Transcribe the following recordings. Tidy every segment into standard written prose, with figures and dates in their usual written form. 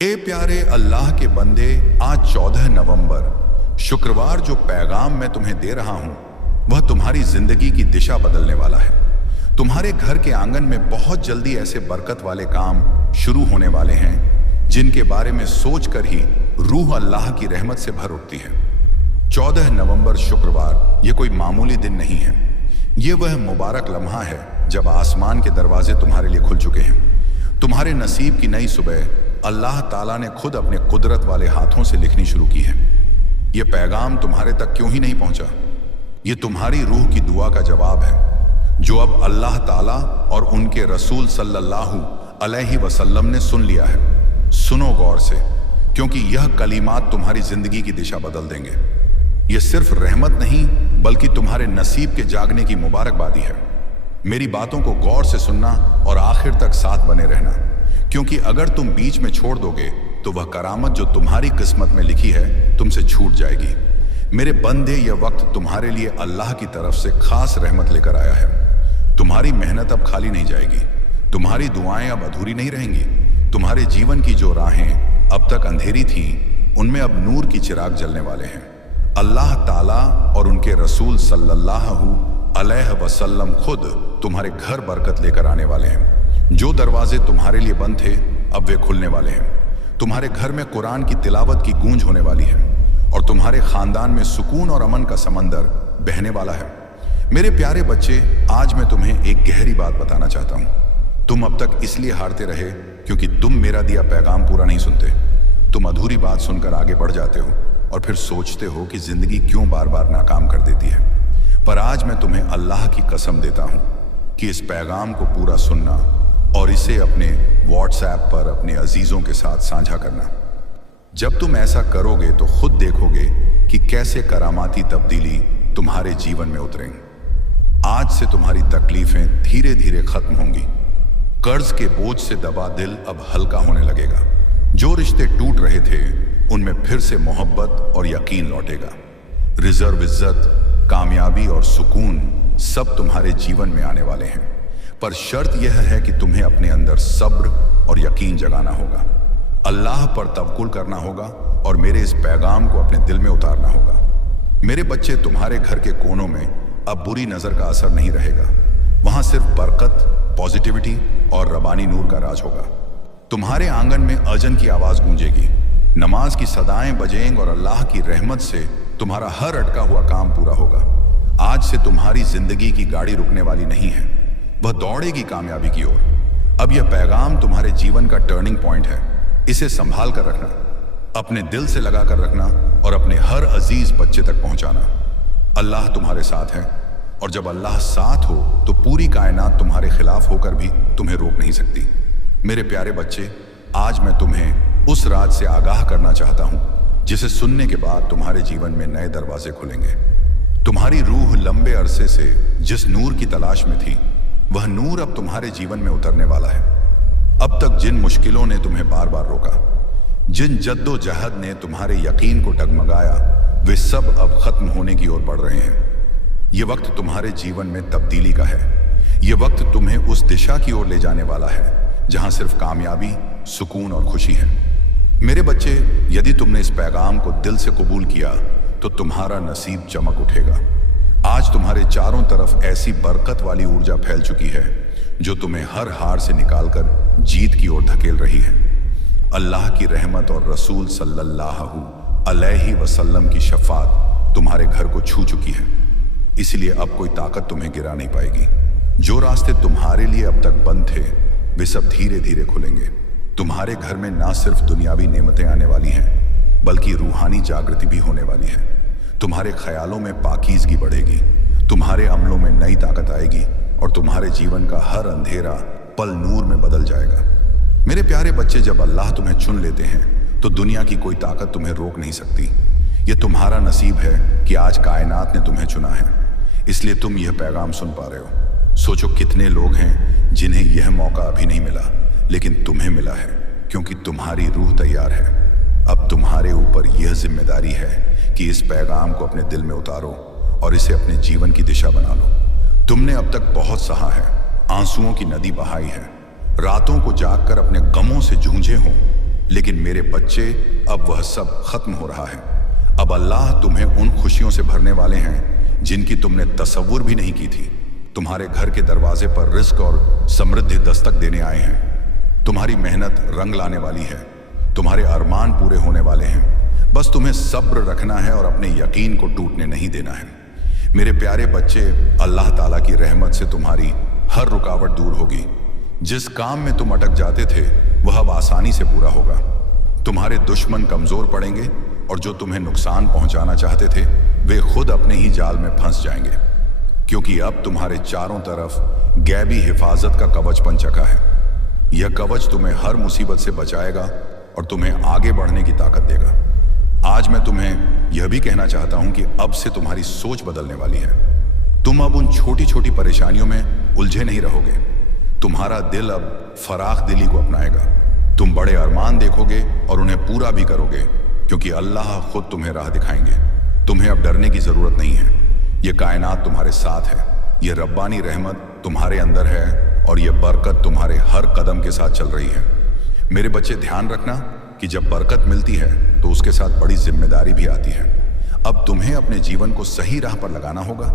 ए प्यारे अल्लाह के बंदे, आज 14 नवंबर शुक्रवार जो पैगाम मैं तुम्हें दे रहा हूं वह तुम्हारी जिंदगी की दिशा बदलने वाला है। तुम्हारे घर के आंगन में बहुत जल्दी ऐसे बरकत वाले काम शुरू होने वाले हैं जिनके बारे में सोचकर ही रूह अल्लाह की रहमत से भर उठती है। 14 नवंबर शुक्रवार ये कोई मामूली दिन नहीं है। ये वह मुबारक लम्हा है जब आसमान के दरवाजे तुम्हारे लिए खुल चुके हैं। तुम्हारे नसीब की नई सुबह अल्लाह ताला ने खुद अपने कुदरत वाले हाथों से लिखनी शुरू की है। यह पैगाम तुम्हारे तक क्यों ही नहीं पहुंचा? ये तुम्हारी रूह की दुआ का जवाब है जो अब अल्लाह ताला और उनके रसूल सल्लल्लाहु अलैहि वसल्लम ने सुन लिया है। सुनो गौर से, क्योंकि यह कलीमात तुम्हारी जिंदगी की दिशा बदल देंगे। यह सिर्फ रहमत नहीं बल्कि तुम्हारे नसीब के जागने की मुबारकबादी है। मेरी बातों को गौर से सुनना और आखिर तक साथ बने रहना, क्योंकि अगर तुम बीच में छोड़ दोगे तो वह करामत जो तुम्हारी किस्मत में लिखी है तुमसे छूट जाएगी। मेरे बंदे, यह वक्त तुम्हारे लिए अल्लाह की तरफ से खास रहमत लेकर आया है। तुम्हारी मेहनत अब खाली नहीं जाएगी, तुम्हारी दुआएं अब अधूरी नहीं रहेंगी। तुम्हारे जीवन की जो राहें अब तक अंधेरी थीं, उनमें अब नूर की चिराग जलने वाले हैं। अल्लाह ताला और उनके रसूल सल्लल्लाहु अलैहि वसल्लम खुद तुम्हारे घर बरकत लेकर आने वाले हैं। जो दरवाजे तुम्हारे लिए बंद थे अब वे खुलने वाले हैं। तुम्हारे घर में कुरान की तिलावत की गूंज होने वाली है और तुम्हारे खानदान में सुकून और अमन का समंदर बहने वाला है। मेरे प्यारे बच्चे, आज मैं तुम्हें एक गहरी बात बताना चाहता हूं। तुम अब तक इसलिए हारते रहे क्योंकि तुम मेरा दिया पैगाम पूरा नहीं सुनते। तुम अधूरी बात सुनकर आगे बढ़ जाते हो और फिर सोचते हो कि जिंदगी क्यों बार बार नाकाम कर देती है। पर आज मैं तुम्हें अल्लाह की कसम देता हूं कि इस पैगाम को पूरा सुनना और इसे अपने व्हाट्सएप पर अपने अजीजों के साथ साझा करना। जब तुम ऐसा करोगे तो खुद देखोगे कि कैसे करामाती तब्दीली तुम्हारे जीवन में उतरेंगी। आज से तुम्हारी तकलीफें धीरे धीरे खत्म होंगी। कर्ज के बोझ से दबा दिल अब हल्का होने लगेगा। जो रिश्ते टूट रहे थे उनमें फिर से मोहब्बत और यकीन लौटेगा। रिजर्व, इज्जत, कामयाबी और सुकून सब तुम्हारे जीवन में आने वाले हैं। पर शर्त यह है कि तुम्हें अपने अंदर सब्र और यकीन जगाना होगा, अल्लाह पर तवक्कुल करना होगा और मेरे इस पैगाम को अपने दिल में उतारना होगा। मेरे बच्चे, तुम्हारे घर के कोनों में अब बुरी नजर का असर नहीं रहेगा। वहां सिर्फ बरकत, पॉजिटिविटी और रबानी नूर का राज होगा। तुम्हारे आंगन में अजन की आवाज गूंजेगी, नमाज की सदाएं बजेंगी और अल्लाह की रहमत से तुम्हारा हर अटका हुआ काम पूरा होगा। आज से तुम्हारी जिंदगी की गाड़ी रुकने वाली नहीं है, वह दौड़ेगी कामयाबी की ओर। अब यह पैगाम तुम्हारे जीवन का टर्निंग पॉइंट है। इसे संभाल कर रखना, अपने दिल से लगा कर रखना और अपने हर अजीज बच्चे तक पहुंचाना। अल्लाह तुम्हारे साथ है और जब अल्लाह साथ हो तो पूरी कायनात तुम्हारे खिलाफ होकर भी तुम्हें रोक नहीं सकती। मेरे प्यारे बच्चे, आज मैं तुम्हें उस राज से आगाह करना चाहता हूं जिसे सुनने के बाद तुम्हारे जीवन में नए दरवाजे खुलेंगे। तुम्हारी रूह लंबे अरसे से जिस नूर की तलाश में थी, वह नूर अब तुम्हारे जीवन में उतरने वाला है। अब तक जिन मुश्किलों ने तुम्हें बार बार रोका, जिन जद्दोजहद ने तुम्हारे यकीन को डगमगाया, वे सब अब खत्म होने की ओर बढ़ रहे हैं। ये वक्त तुम्हारे जीवन में तब्दीली का है। ये वक्त तुम्हें उस दिशा की ओर ले जाने वाला है जहां सिर्फ कामयाबी, सुकून और खुशी है। मेरे बच्चे, यदि तुमने इस पैगाम को दिल से कबूल किया तो तुम्हारा नसीब चमक उठेगा। आज तुम्हारे चारों तरफ ऐसी बरकत वाली ऊर्जा फैल चुकी है जो तुम्हें हर हार से निकालकर जीत की ओर धकेल रही है। अल्लाह की रहमत और रसूल सल्लल्लाहु अलैहि वसल्लम की शफात तुम्हारे घर को छू चुकी है। इसलिए अब कोई ताकत तुम्हें गिरा नहीं पाएगी। जो रास्ते तुम्हारे लिए अब तक बंद थे वे सब धीरे धीरे खुलेंगे। तुम्हारे घर में ना सिर्फ दुनियावी नेमतें आने वाली हैं बल्कि रूहानी जागृति भी होने वाली है। तुम्हारे ख्यालों में पाकीज़गी बढ़ेगी, तुम्हारे अमलों में नई ताकत आएगी और तुम्हारे जीवन का हर अंधेरा पल नूर में बदल जाएगा। मेरे प्यारे बच्चे, जब अल्लाह तुम्हें चुन लेते हैं तो दुनिया की कोई ताकत तुम्हें रोक नहीं सकती। यह तुम्हारा नसीब है कि आज कायनात ने तुम्हें चुना है, इसलिए तुम यह पैगाम सुन पा रहे हो। सोचो कितने लोग हैं जिन्हें यह मौका अभी नहीं मिला, लेकिन तुम्हें मिला है क्योंकि तुम्हारी रूह तैयार है। अब तुम्हारे ऊपर यह जिम्मेदारी है कि इस पैगाम को अपने दिल में उतारो और इसे अपने जीवन की दिशा बना लो। तुमने अब तक बहुत सहा है, आंसुओं की नदी बहाई है, रातों को जागकर अपने गमों से जूझे हो, लेकिन मेरे बच्चे, अब वह सब खत्म हो रहा है। अब अल्लाह तुम्हें उन खुशियों से भरने वाले हैं जिनकी तुमने तसव्वुर भी नहीं की थी। तुम्हारे घर के दरवाजे पर रिस्क और समृद्धि दस्तक देने आए हैं। तुम्हारी मेहनत रंग लाने वाली है। तुम्हारे अरमान पूरे होने वाले हैं। बस तुम्हें सब्र रखना है और अपने यकीन को टूटने नहीं देना है। मेरे प्यारे बच्चे, अल्लाह ताला की रहमत से तुम्हारी हर रुकावट दूर होगी। जिस काम में तुम अटक जाते थे वह अब आसानी से पूरा होगा। तुम्हारे दुश्मन कमजोर पड़ेंगे और जो तुम्हें नुकसान पहुंचाना चाहते थे वे खुद अपने ही जाल में फंस जाएंगे, क्योंकि अब तुम्हारे चारों तरफ गैबी हिफाजत का कवच बन चुका है। यह कवच तुम्हें हर मुसीबत से बचाएगा और तुम्हें आगे बढ़ने की ताकत देगा। आज मैं तुम्हें यह भी कहना चाहता हूं कि अब से तुम्हारी सोच बदलने वाली है। तुम अब उन छोटी छोटी परेशानियों में उलझे नहीं रहोगे। तुम्हारा दिल अब फराख दिली को अपनाएगा। तुम बड़े अरमान देखोगे और उन्हें पूरा भी करोगे, क्योंकि अल्लाह खुद तुम्हें राह दिखाएंगे। तुम्हें अब डरने की जरूरत नहीं है। यह कायनात तुम्हारे साथ है। यह रब्बानी रहमत तुम्हारे अंदर है और यह बरकत तुम्हारे हर कदम के साथ चल रही है। मेरे बच्चे, ध्यान रखना कि जब बरकत मिलती है तो उसके साथ बड़ी जिम्मेदारी भी आती है। अब तुम्हें अपने जीवन को सही राह पर लगाना होगा।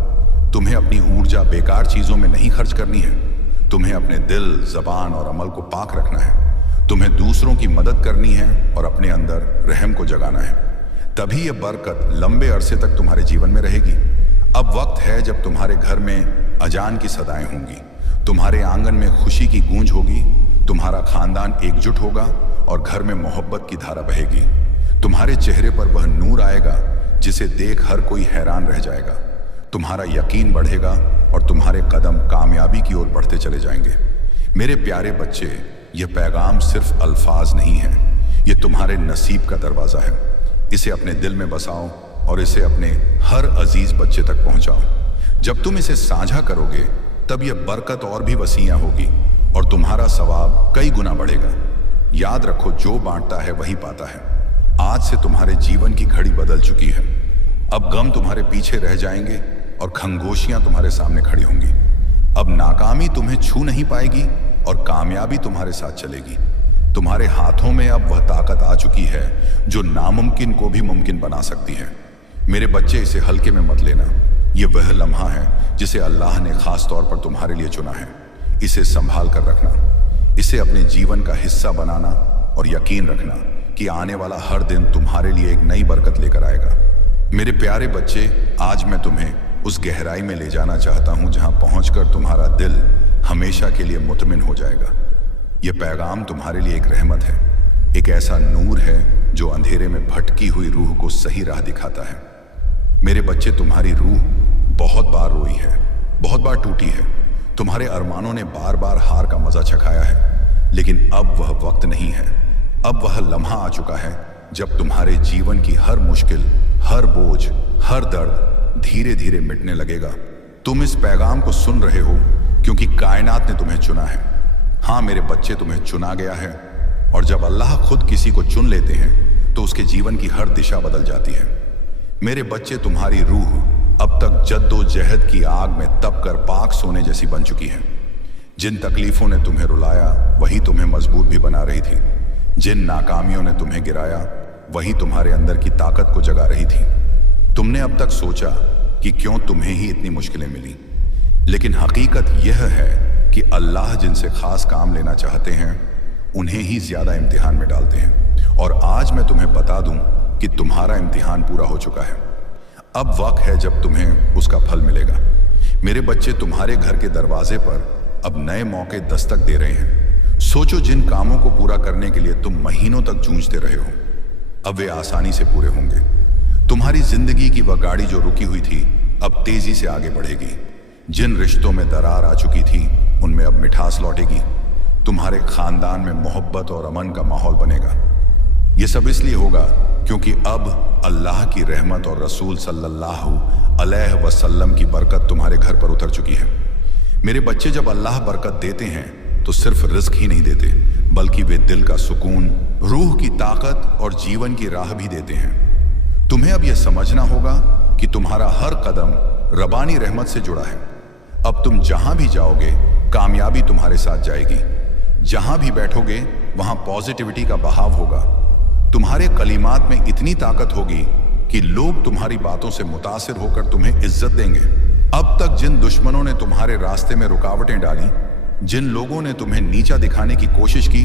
तुम्हें अपनी ऊर्जा बेकार चीजों में नहीं खर्च करनी है। तुम्हें अपने दिल, जबान और अमल को पाक रखना है। तुम्हें दूसरों की मदद करनी है और अपने अंदर रहम को जगाना है। तभी यह बरकत लंबे अरसे तक तुम्हारे जीवन में रहेगी। अब वक्त है जब तुम्हारे घर में अजान की सदाएं होंगी। तुम्हारे आंगन में खुशी की गूंज होगी। तुम्हारा खानदान एकजुट होगा और घर में मोहब्बत की धारा बहेगी। तुम्हारे चेहरे पर वह नूर आएगा जिसे देख हर कोई हैरान रह जाएगा। तुम्हारा यकीन बढ़ेगा और तुम्हारे कदम कामयाबी की ओर बढ़ते चले जाएंगे। मेरे प्यारे बच्चे, यह पैगाम सिर्फ अल्फाज नहीं है, यह तुम्हारे नसीब का दरवाजा है। इसे अपने दिल में बसाओ और इसे अपने हर अजीज बच्चे तक पहुंचाओ। जब तुम इसे साझा करोगे तब यह बरकत और भी वसीया होगी और तुम्हारा सवाब कई गुना बढ़ेगा। याद रखो, जो बांटता है वही पाता है। आज से तुम्हारे जीवन की घड़ी बदल चुकी है। अब गम तुम्हारे पीछे रह जाएंगे और खंगोशियां तुम्हारे सामने खड़ी होंगी। अब नाकामी तुम्हें छू नहीं पाएगी और कामयाबी तुम्हारे साथ चलेगी। तुम्हारे हाथों में अब वह ताकत आ चुकी है जो नामुमकिन को भी मुमकिन बना सकती है। मेरे बच्चे, इसे हल्के में मत लेना। यह वह लम्हा है जिसे अल्लाह ने खास तौर पर तुम्हारे लिए चुना है। इसे संभाल कर रखना, इसे अपने जीवन का हिस्सा बनाना और यकीन रखना कि आने वाला हर दिन तुम्हारे लिए एक नई बरकत लेकर आएगा। मेरे प्यारे बच्चे, आज मैं तुम्हें उस गहराई में ले जाना चाहता हूं जहां पहुंचकर तुम्हारा दिल हमेशा के लिए मुतमिन हो जाएगा। यह पैगाम तुम्हारे लिए एक रहमत है, एक ऐसा नूर है जो अंधेरे में भटकी हुई रूह को सही राह दिखाता है। मेरे बच्चे, तुम्हारी रूह बहुत बार रोई है, बहुत बार टूटी है। तुम्हारे अरमानों ने बार बार हार का मजा चखाया है, लेकिन अब वह वक्त नहीं है। अब वह लम्हा आ चुका है जब तुम्हारे जीवन की हर मुश्किल, हर बोझ, हर दर्द धीरे धीरे मिटने लगेगा। तुम इस पैगाम को सुन रहे हो क्योंकि कायनात ने तुम्हें चुना है। हाँ मेरे बच्चे, तुम्हें चुना गया है और जब अल्लाह खुद किसी को चुन लेते हैं तो उसके जीवन की हर दिशा बदल जाती है। मेरे बच्चे, तुम्हारी रूह अब तक जद्दोजहद की आग में तप कर पाक सोने जैसी बन चुकी है। जिन तकलीफों ने तुम्हें रुलाया वही तुम्हें मजबूत भी बना रही थी। जिन नाकामियों ने तुम्हें गिराया वही तुम्हारे अंदर की ताकत को जगा रही थी। तुमने अब तक सोचा कि क्यों तुम्हें ही इतनी मुश्किलें मिली, लेकिन हकीकत यह है कि अल्लाह जिनसे खास काम लेना चाहते हैं उन्हें ही ज्यादा इम्तिहान में डालते हैं। और आज मैं तुम्हें बता दूं कि तुम्हारा इम्तिहान पूरा हो चुका है। अब वक्त है जब तुम्हें उसका फल मिलेगा। मेरे बच्चे, तुम्हारे घर के दरवाजे पर अब नए मौके दस्तक दे रहे हैं। सोचो, जिन कामों को पूरा करने के लिए तुम महीनों तक जूझते रहे हो अब वे आसानी से पूरे होंगे। तुम्हारी जिंदगी की वह गाड़ी जो रुकी हुई थी अब तेजी से आगे बढ़ेगी। जिन रिश्तों में दरार आ चुकी थी उनमें अब मिठास लौटेगी। तुम्हारे खानदान में मोहब्बत और अमन का माहौल बनेगा। यह सब इसलिए होगा क्योंकि अब अल्लाह की रहमत और रसूल सल्लल्लाहु अलैहि वसल्लम की बरकत तुम्हारे घर पर उतर चुकी है। मेरे बच्चे, जब अल्लाह बरकत देते हैं तो सिर्फ रिस्क ही नहीं देते बल्कि वे दिल का सुकून, रूह की ताकत और जीवन की राह भी देते हैं। तुम्हें अब यह समझना होगा कि तुम्हारा हर कदम रब्बानी रहमत से जुड़ा है। अब तुम जहां भी जाओगे कामयाबी तुम्हारे साथ जाएगी। जहां भी बैठोगे वहां पॉजिटिविटी का बहाव होगा। तुम्हारे कलिमात में इतनी ताकत होगी कि लोग तुम्हारी बातों से मुतासिर होकर तुम्हें इज्जत देंगे। अब तक जिन दुश्मनों ने तुम्हारे रास्ते में रुकावटें डाली, जिन लोगों ने तुम्हें नीचा दिखाने की कोशिश की,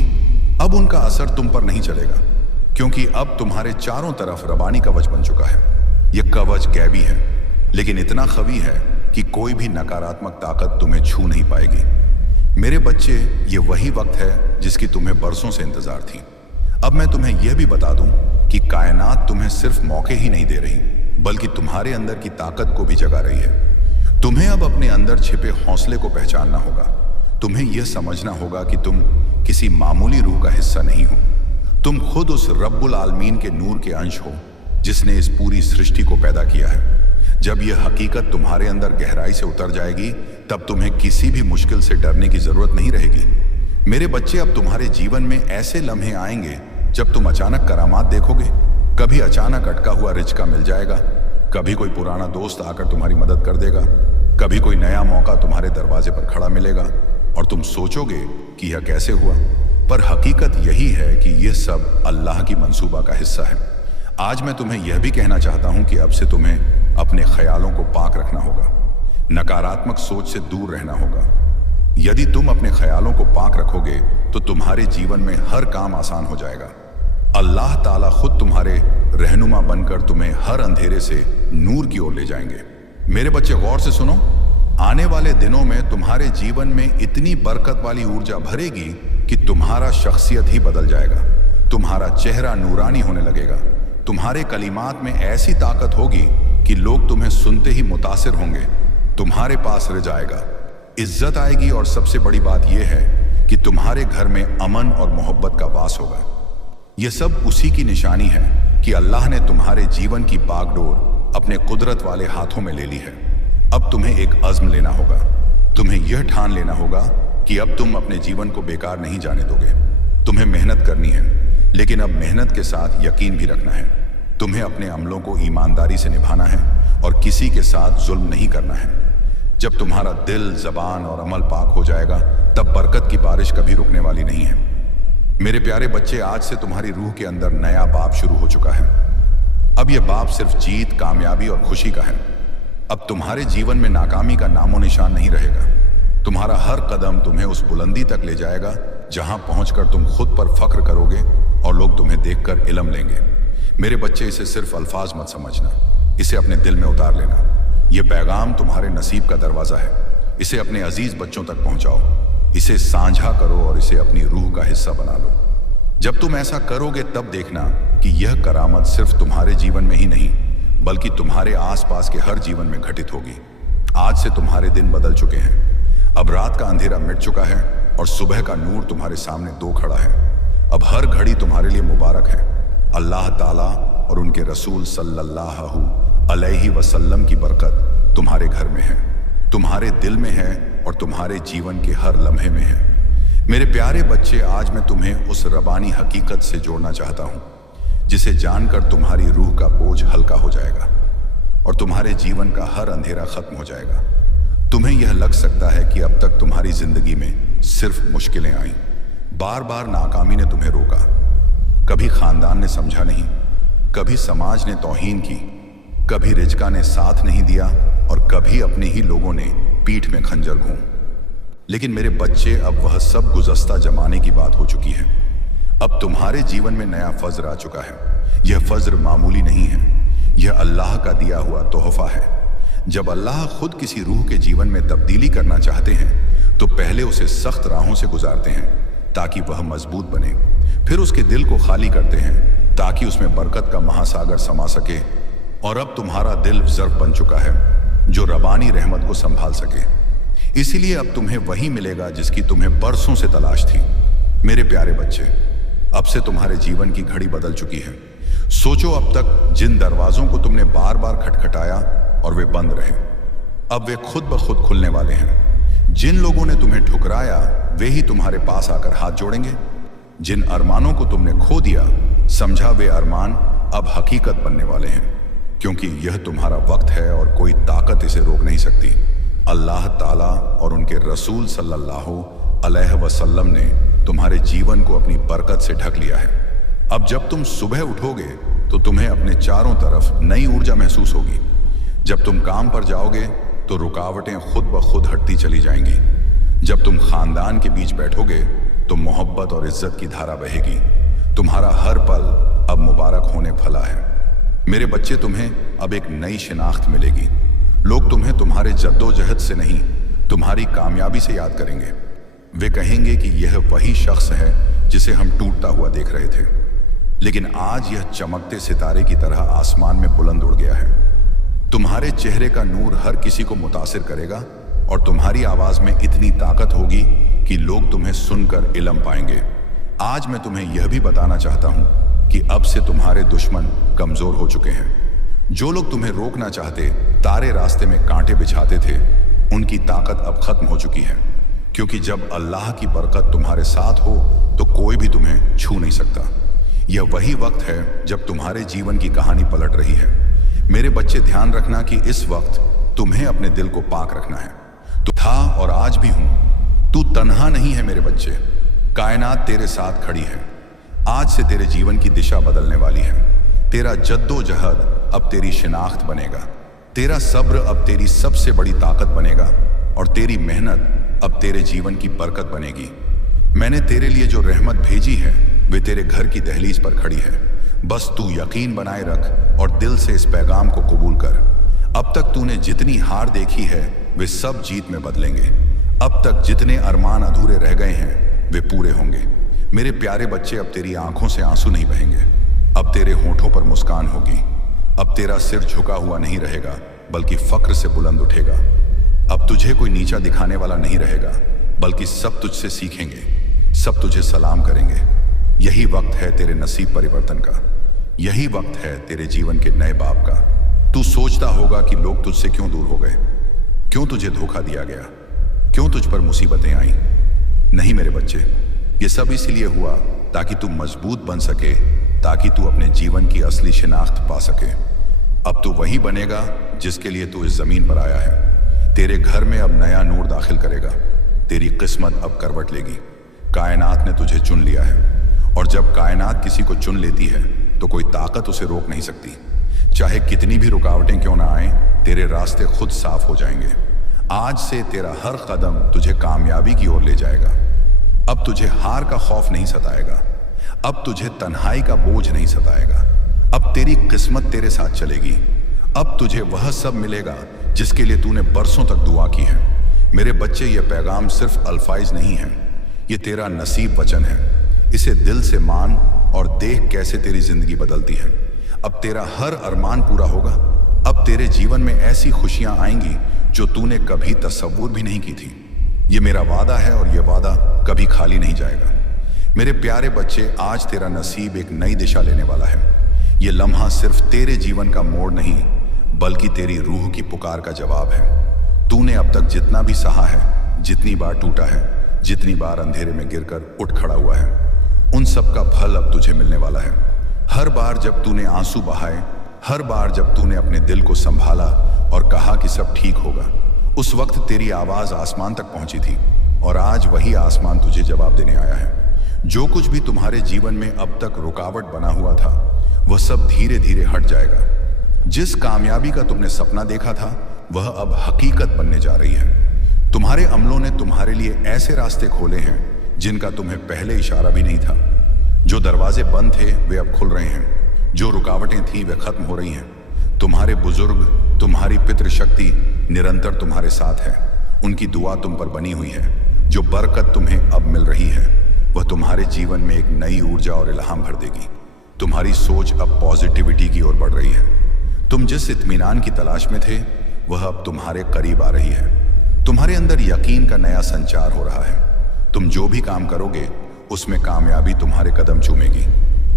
अब उनका असर तुम पर नहीं चलेगा, क्योंकि अब तुम्हारे चारों तरफ रबानी कवच बन चुका है। यह कवच गैबी है, लेकिन इतना खवी है कि कोई भी नकारात्मक ताकत तुम्हें छू नहीं पाएगी। मेरे बच्चे, ये वही वक्त है जिसकी तुम्हें बरसों से इंतजार थी। अब मैं तुम्हें यह भी बता दूं कि कायनात तुम्हें सिर्फ मौके ही नहीं दे रही, बल्कि तुम्हारे अंदर की ताकत को भी जगा रही है। तुम्हें अब अपने अंदर छिपे हौसले को पहचानना होगा। तुम्हें यह समझना होगा कि तुम किसी मामूली रूह का हिस्सा नहीं हो। तुम खुद उस रब्बुल आलमीन के नूर के अंश हो, जिसने इस पूरी सृष्टि को पैदा किया है। जब यह हकीकत तुम्हारे अंदर गहराई से उतर जाएगी, तब तुम्हें किसी भी मुश्किल से डरने की जरूरत नहीं रहेगी। मेरे बच्चे, अब तुम्हारे जीवन में ऐसे लम्हे आएंगे जब तुम अचानक करामात देखोगे। कभी अचानक अटका हुआ रिज़्क मिल जाएगा, कभी कोई पुराना दोस्त आकर तुम्हारी मदद कर देगा, कभी कोई नया मौका तुम्हारे दरवाजे पर खड़ा मिलेगा और तुम सोचोगे कि यह कैसे हुआ। पर हकीकत यही है कि यह सब अल्लाह की मंसूबा का हिस्सा है। आज मैं तुम्हें यह भी कहना चाहता हूं कि अब से तुम्हें अपने ख्यालों को पाक रखना होगा, नकारात्मक सोच से दूर रहना होगा। यदि तुम अपने ख्यालों को पाक रखोगे तो तुम्हारे जीवन में हर काम आसान हो जाएगा। अल्लाह ताला खुद तुम्हारे रहनुमा बनकर तुम्हें हर अंधेरे से नूर की ओर ले जाएंगे। मेरे बच्चे, गौर से सुनो। आने वाले दिनों में तुम्हारे जीवन में इतनी बरकत वाली ऊर्जा भरेगी कि तुम्हारा शख्सियत ही बदल जाएगा। तुम्हारा चेहरा नूरानी होने लगेगा। तुम्हारे कलिमात में ऐसी ताकत होगी कि लोग तुम्हें सुनते ही मुतासिर होंगे। तुम्हारे पास रिज़्क आएगा, इज्जत आएगी, और सबसे बड़ी बात यह है कि तुम्हारे घर में अमन और मोहब्बत का वास होगा। यह सब उसी की निशानी है कि अल्लाह ने तुम्हारे जीवन की बागडोर अपने कुदरत वाले हाथों में ले ली है। अब तुम्हें एक अज़्म लेना होगा। तुम्हें यह ठान लेना होगा कि अब तुम अपने जीवन को बेकार नहीं जाने दोगे। तुम्हें मेहनत करनी है, लेकिन अब मेहनत के साथ यकीन भी रखना है। तुम्हें अपने अमलों को ईमानदारी से निभाना है और किसी के साथ जुल्म नहीं करना है। जब तुम्हारा दिल, ज़बान और अमल पाक हो जाएगा, तब बरकत की बारिश कभी रुकने वाली नहीं है। मेरे प्यारे बच्चे, आज से तुम्हारी रूह के अंदर नया बाब शुरू हो चुका है। अब यह बाब सिर्फ जीत, कामयाबी और खुशी का है। अब तुम्हारे जीवन में नाकामी का नामो निशान नहीं रहेगा। तुम्हारा हर कदम तुम्हें उस बुलंदी तक ले जाएगा जहां पहुंचकर तुम खुद पर फख्र करोगे और लोग तुम्हें देखकर इल्म लेंगे। मेरे बच्चे, इसे सिर्फ अल्फाज मत समझना, इसे अपने दिल में उतार लेना। यह पैगाम तुम्हारे नसीब का दरवाज़ा है। इसे अपने अजीज बच्चों तक पहुंचाओ, इसे साझा करो और इसे अपनी रूह का हिस्सा बना लो। जब तुम ऐसा करोगे, तब देखना कि यह करामत सिर्फ तुम्हारे जीवन में ही नहीं, बल्कि तुम्हारे आसपास के हर जीवन में घटित होगी। आज से तुम्हारे दिन बदल चुके हैं। अब रात का अंधेरा मिट चुका है और सुबह का नूर तुम्हारे सामने दो खड़ा है। अब हर घड़ी तुम्हारे लिए मुबारक है। अल्लाह ताला और उनके रसूल सल्लल्लाहु अलैहि वसल्लम की बरकत तुम्हारे घर में है, तुम्हारे दिल में है और तुम्हारे जीवन के हर लम्हे में है। मेरे प्यारे बच्चे, आज मैं तुम्हें उस रबानी हकीकत से जोड़ना चाहता हूँ जिसे जानकर तुम्हारी रूह का बोझ हल्का हो जाएगा और तुम्हारे जीवन का हर अंधेरा खत्म हो जाएगा। तुम्हें यह लग सकता है कि अब तक तुम्हारी जिंदगी में सिर्फ मुश्किलें आईं, बार बार नाकामी ने तुम्हें रोका, कभी खानदान ने समझा नहीं, कभी समाज ने तौहीन की, कभी रिज़्क ने साथ नहीं दिया और कभी अपने ही लोगों ने पीठ में खंजर घूम। लेकिन मेरे बच्चे, अब वह सब गुज़श्ता जमाने की बात हो चुकी है। अब तुम्हारे जीवन में नया फज्र आ चुका है। यह फज्र मामूली नहीं है, यह अल्लाह का दिया हुआ तोहफा है। जब अल्लाह खुद किसी रूह के जीवन में तब्दीली करना चाहते हैं तो पहले उसे सख्त राहों से गुजारते हैं ताकि वह मजबूत बने। फिर उसके दिल को खाली करते हैं ताकि उसमें बरकत का महासागर समा सके। और अब तुम्हारा दिल ज़र्फ बन चुका है जो रबानी रहमत को संभाल सके। इसीलिए अब तुम्हें वही मिलेगा जिसकी तुम्हें बरसों से तलाश थी। मेरे प्यारे बच्चे, अब से तुम्हारे जीवन की घड़ी बदल चुकी है। सोचो, अब तक जिन दरवाजों को तुमने बार बार खटखटाया और वे बंद रहे, अब वे खुद ब खुद खुलने वाले हैं। जिन लोगों ने तुम्हें ठुकराया, वे ही तुम्हारे पास आकर हाथ जोड़ेंगे। जिन अरमानों को तुमने खो दिया, समझा वे अरमान अब हकीकत बनने वाले हैं, क्योंकि यह तुम्हारा वक्त है और कोई ताकत इसे रोक नहीं सकती। अल्लाह ताला और उनके रसूल सल्लल्लाहु अलैहि वसल्लम ने तुम्हारे जीवन को अपनी बरकत से ढक लिया है। अब जब तुम सुबह उठोगे तो तुम्हें अपने चारों तरफ नई ऊर्जा महसूस होगी। जब तुम काम पर जाओगे तो रुकावटें खुद ब खुद हटती चली जाएंगी। जब तुम खानदान के बीच बैठोगे तो मोहब्बत और इज्जत की धारा बहेगी। तुम्हारा हर पल अब मुबारक होने फला है। मेरे बच्चे, तुम्हें अब एक नई शिनाख्त मिलेगी। लोग तुम्हें तुम्हारे जद्दोजहद से नहीं, तुम्हारी कामयाबी से याद करेंगे। वे कहेंगे कि यह वही शख्स है जिसे हम टूटता हुआ देख रहे थे, लेकिन आज यह चमकते सितारे की तरह आसमान में बुलंद उड़ गया है। तुम्हारे चेहरे का नूर हर किसी को मुतासिर करेगा और तुम्हारी आवाज में इतनी ताकत होगी कि लोग तुम्हें सुनकर इल्म पाएंगे। आज मैं तुम्हें यह भी बताना चाहता हूं कि अब से तुम्हारे दुश्मन कमजोर हो चुके हैं। जो लोग तुम्हें रोकना चाहते, तारे रास्ते में कांटे बिछाते थे, उनकी ताकत अब खत्म हो चुकी है, क्योंकि जब अल्लाह की बरकत तुम्हारे साथ हो तो कोई भी तुम्हें छू नहीं सकता। यह वही वक्त है जब तुम्हारे जीवन की कहानी पलट रही है। मेरे बच्चे, ध्यान रखना कि इस वक्त तुम्हें अपने दिल को पाक रखना है। तू था और आज भी हूं। तू तन्हा नहीं है मेरे बच्चे, कायनात तेरे साथ खड़ी है। आज से तेरे जीवन की दिशा बदलने वाली है। तेरा जद्दोजहद अब तेरी शिनाख्त बनेगा। तेरा सब्र अब तेरी सबसे बड़ी ताकत बनेगा और तेरी मेहनत अब तेरे जीवन की बरकत बनेगी। मैंने तेरे लिए जो रहमत भेजी है वे तेरे घर की दहलीज पर खड़ी है। बस तू यकीन बनाए रख और दिल से इस पैगाम को कबूल कर। अब तक तूने जितनी हार देखी है वे सब जीत में बदलेंगे। अब तक जितने अरमान अधूरे रह गए हैं वे पूरे होंगे। मेरे प्यारे बच्चे, अब तेरी आंखों से आंसू नहीं बहेंगे। अब तेरे होठों पर मुस्कान होगी। अब तेरा सिर झुका हुआ नहीं रहेगा, बल्कि फक्र से बुलंद उठेगा। अब तुझे कोई नीचा दिखाने वाला नहीं रहेगा, बल्कि सब तुझसे सीखेंगे, सब तुझे सलाम करेंगे। यही वक्त है तेरे नसीब परिवर्तन का। यही वक्त है तेरे जीवन के नए बाब का। तू सोचता होगा कि लोग तुझसे क्यों दूर हो गए, क्यों तुझे धोखा दिया गया, क्यों तुझ पर मुसीबतें आई। नहीं मेरे बच्चे, ये सब इसलिए हुआ ताकि तू मजबूत बन सके, ताकि तू अपने जीवन की असली शिनाख्त पा सके। अब तू वही बनेगा जिसके लिए तू इस जमीन पर आया है। तेरे घर में अब नया नूर दाखिल करेगा। तेरी किस्मत अब करवट लेगी। कायनात ने तुझे चुन लिया है, और जब कायनात किसी को चुन लेती है तो कोई ताकत उसे रोक नहीं सकती। चाहे कितनी भी रुकावटें क्यों ना आए, तेरे रास्ते खुद साफ हो जाएंगे। आज से तेरा हर कदम तुझे कामयाबी की ओर ले जाएगा। अब तुझे हार का खौफ नहीं सताएगा। अब तुझे तन्हाई का बोझ नहीं सताएगा। अब तेरी किस्मत तेरे साथ चलेगी। अब तुझे वह सब मिलेगा जिसके लिए तूने बरसों तक दुआ की है। मेरे बच्चे, ये पैगाम सिर्फ अल्फाइज नहीं है, ये तेरा नसीब वचन है। इसे दिल से मान और देख कैसे तेरी जिंदगी बदलती है। अब तेरा हर अरमान पूरा होगा। अब तेरे जीवन में ऐसी खुशियां आएंगी जो तूने कभी तसव्वुर भी नहीं की थी। ये मेरा वादा है और यह वादा कभी खाली नहीं जाएगा। मेरे प्यारे बच्चे, आज तेरा नसीब एक नई दिशा लेने वाला है। ये लम्हा सिर्फ तेरे जीवन का मोड़ नहीं, बल्कि तेरी रूह की पुकार का जवाब है। तूने अब तक जितना भी सहा है, जितनी बार टूटा है, जितनी बार अंधेरे में गिरकर उठ खड़ा हुआ है, उन सब का फल अब तुझे मिलने वाला है। हर बार जब तूने आंसू बहाए, हर बार जब तूने अपने दिल को संभाला और कहा कि सब ठीक होगा, उस वक्त तेरी आवाज आसमान तक पहुंची थी, और आज वही आसमान तुझे जवाब देने आया है। जो कुछ भी तुम्हारे जीवन में अब तक रुकावट बना हुआ था, वह सब धीरे धीरे हट जाएगा। जिस कामयाबी का तुमने सपना देखा था, वह अब हकीकत बनने जा रही है। तुम्हारे अमलों ने तुम्हारे लिए ऐसे रास्ते खोले हैं जिनका तुम्हें पहले इशारा भी नहीं था। जो दरवाजे बंद थे वे अब खुल रहे हैं। जो रुकावटें थी वे खत्म हो रही हैं। तुम्हारे बुजुर्ग, तुम्हारी पितृशक्ति निरंतर तुम्हारे साथ है। उनकी दुआ तुम पर बनी हुई है। जो बरकत तुम्हें अब मिल रही है, वह तुम्हारे जीवन में एक नई ऊर्जा और इल्हाम भर देगी। तुम्हारी सोच अब पॉजिटिविटी की ओर बढ़ रही है। तुम जिस इत्मीनान की तलाश में थे, वह अब तुम्हारे करीब आ रही है। तुम्हारे अंदर यकीन का नया संचार हो रहा है। तुम जो भी काम करोगे, उसमें कामयाबी तुम्हारे कदम चूमेगी।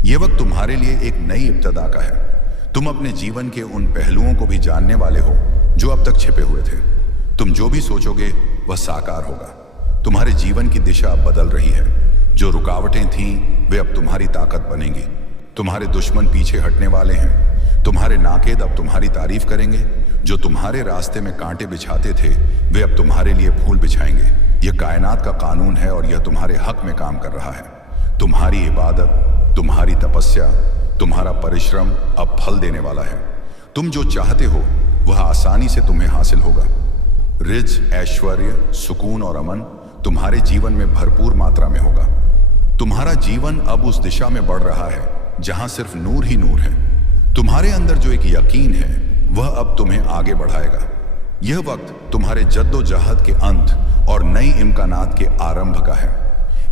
ये वक्त तुम्हारे लिए एक नई इब्तिदा का है। तुम अपने जीवन के उन पहलुओं को भी जानने वाले हो जो अब तक छिपे हुए थे। तुम जो भी सोचोगे वह साकार होगा। तुम्हारे जीवन की दिशा अब बदल रही है। जो रुकावटें थीं वे अब तुम्हारी ताकत बनेंगी। तुम्हारे दुश्मन पीछे हटने वाले हैं। तुम्हारे नाकेद अब तुम्हारी तारीफ करेंगे। जो तुम्हारे रास्ते में कांटे बिछाते थे, वे अब तुम्हारे लिए फूल बिछाएंगे। यह कायनात का कानून है और यह तुम्हारे हक में काम कर रहा है। तुम्हारी इबादत, तुम्हारी तपस्या, तुम्हारा परिश्रम अब फल देने वाला है। तुम जो चाहते हो वह आसानी से तुम्हें हासिल होगा। रिज्क, ऐश्वर्य, सुकून और अमन तुम्हारे जीवन में भरपूर मात्रा में होगा। तुम्हारा जीवन अब उस दिशा में बढ़ रहा है जहां सिर्फ नूर ही नूर है। तुम्हारे अंदर जो एक यकीन है वह अब तुम्हें आगे बढ़ाएगा। यह वक्त तुम्हारे जद्दोजहद के अंत और नई इम्कानात के आरंभ का है।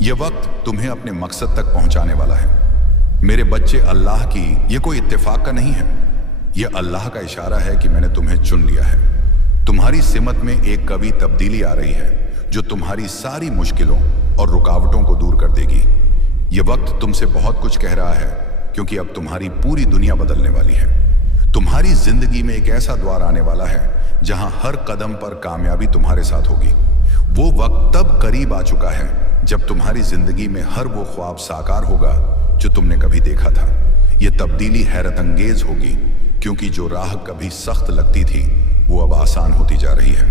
यह वक्त तुम्हें अपने मकसद तक पहुंचाने वाला है। मेरे बच्चे, अल्लाह की यह कोई इत्तेफाक का नहीं है। यह अल्लाह का इशारा है कि मैंने तुम्हें चुन लिया है। तुम्हारी सिमत में एक कवि तब्दीली आ रही है जो तुम्हारी सारी मुश्किलों और रुकावटों को दूर कर देगी। यह वक्त तुमसे बहुत कुछ कह रहा है क्योंकि अब तुम्हारी पूरी दुनिया बदलने वाली है। तुम्हारी जिंदगी में एक ऐसा द्वार आने वाला है जहां हर कदम पर कामयाबी तुम्हारे साथ होगी। वो वक्त तब करीब आ चुका है जब तुम्हारी जिंदगी में हर वो ख्वाब साकार होगा जो तुमने कभी देखा था। यह तब्दीली हैरत अंगेज होगी क्योंकि जो राह कभी सख्त लगती थी वो अब आसान होती जा रही है।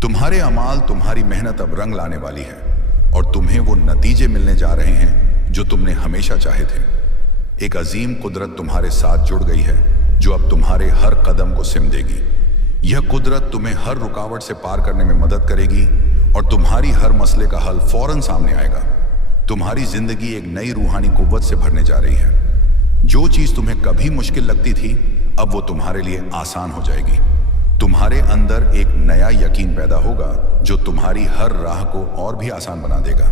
तुम्हारे अमाल, तुम्हारी मेहनत अब रंग लाने वाली है और तुम्हें वो नतीजे मिलने जा रहे हैं जो तुमने हमेशा चाहे थे। एक अजीम कुदरत तुम्हारे साथ जुड़ गई है जो अब तुम्हारे हर कदम को सिम देगी। यह कुदरत तुम्हें हर रुकावट से पार करने में मदद करेगी और तुम्हारी हर मसले का हल फौरन सामने आएगा। तुम्हारी जिंदगी एक नई रूहानी कुव्वत से भरने जा रही है। जो चीज तुम्हें कभी मुश्किल लगती थी अब वो तुम्हारे लिए आसान हो जाएगी। तुम्हारे अंदर एक नया यकीन पैदा होगा जो तुम्हारी हर राह को और भी आसान बना देगा।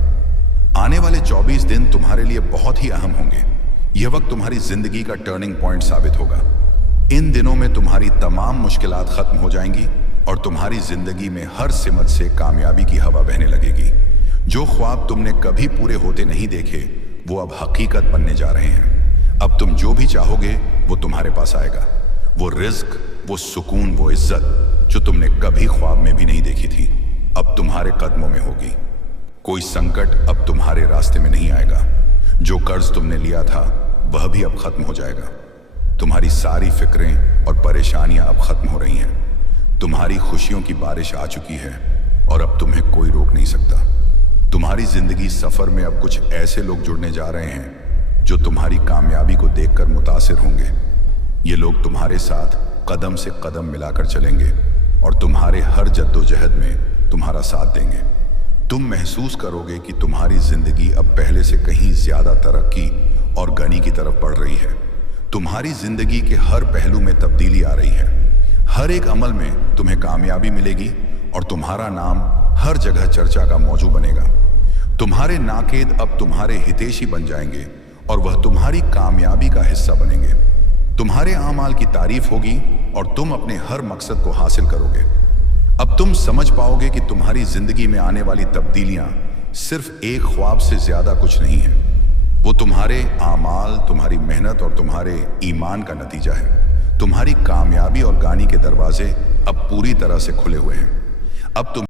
आने वाले 24 दिन तुम्हारे लिए बहुत ही अहम होंगे। यह वक्त तुम्हारी जिंदगी का टर्निंग पॉइंट साबित होगा। इन दिनों में तुम्हारी तमाम मुश्किलात खत्म हो जाएंगी और तुम्हारी जिंदगी में हर सिमत से कामयाबी की हवा बहने लगेगी। जो ख्वाब तुमने कभी पूरे होते नहीं देखे वो अब हकीकत बनने जा रहे हैं। अब तुम जो भी चाहोगे वो तुम्हारे पास आएगा। वो रिज्क, वो सुकून, वो इज्जत जो तुमने कभी ख्वाब में भी नहीं देखी थी अब तुम्हारे कदमों में होगी। कोई संकट अब तुम्हारे रास्ते में नहीं आएगा। जो कर्ज तुमने लिया था वह भी अब खत्म हो जाएगा। तुम्हारी सारी फिक्रें और परेशानियां अब खत्म हो रही हैं। तुम्हारी खुशियों की बारिश आ चुकी है और अब तुम्हें कोई रोक नहीं सकता। तुम्हारी जिंदगी सफर में अब कुछ ऐसे लोग जुड़ने जा रहे हैं जो तुम्हारी कामयाबी को देखकर मुतासिर होंगे। ये लोग तुम्हारे साथ कदम से कदम मिलाकर चलेंगे और तुम्हारे हर जद्दोजहद में तुम्हारा साथ देंगे। तुम महसूस करोगे कि तुम्हारी जिंदगी अब पहले से कहीं ज्यादा तरक्की और गनी की तरफ बढ़ रही है। तुम्हारी जिंदगी के हर पहलू में तब्दीली आ रही है। हर एक अमल में तुम्हें कामयाबी मिलेगी और तुम्हारा नाम हर जगह चर्चा का मौजू बनेगा। तुम्हारे नाकेद अब तुम्हारे हितैषी बन जाएंगे और वह तुम्हारी कामयाबी का हिस्सा बनेंगे। तुम्हारे आमाल की तारीफ होगी और तुम अपने हर मकसद को हासिल करोगे। अब तुम समझ पाओगे कि तुम्हारी जिंदगी में आने वाली तब्दीलियां सिर्फ एक ख्वाब से ज्यादा कुछ नहीं है। वो तुम्हारे आमाल, तुम्हारी मेहनत और तुम्हारे ईमान का नतीजा है। तुम्हारी कामयाबी और गानी के दरवाजे अब पूरी तरह से खुले हुए हैं। अब तुम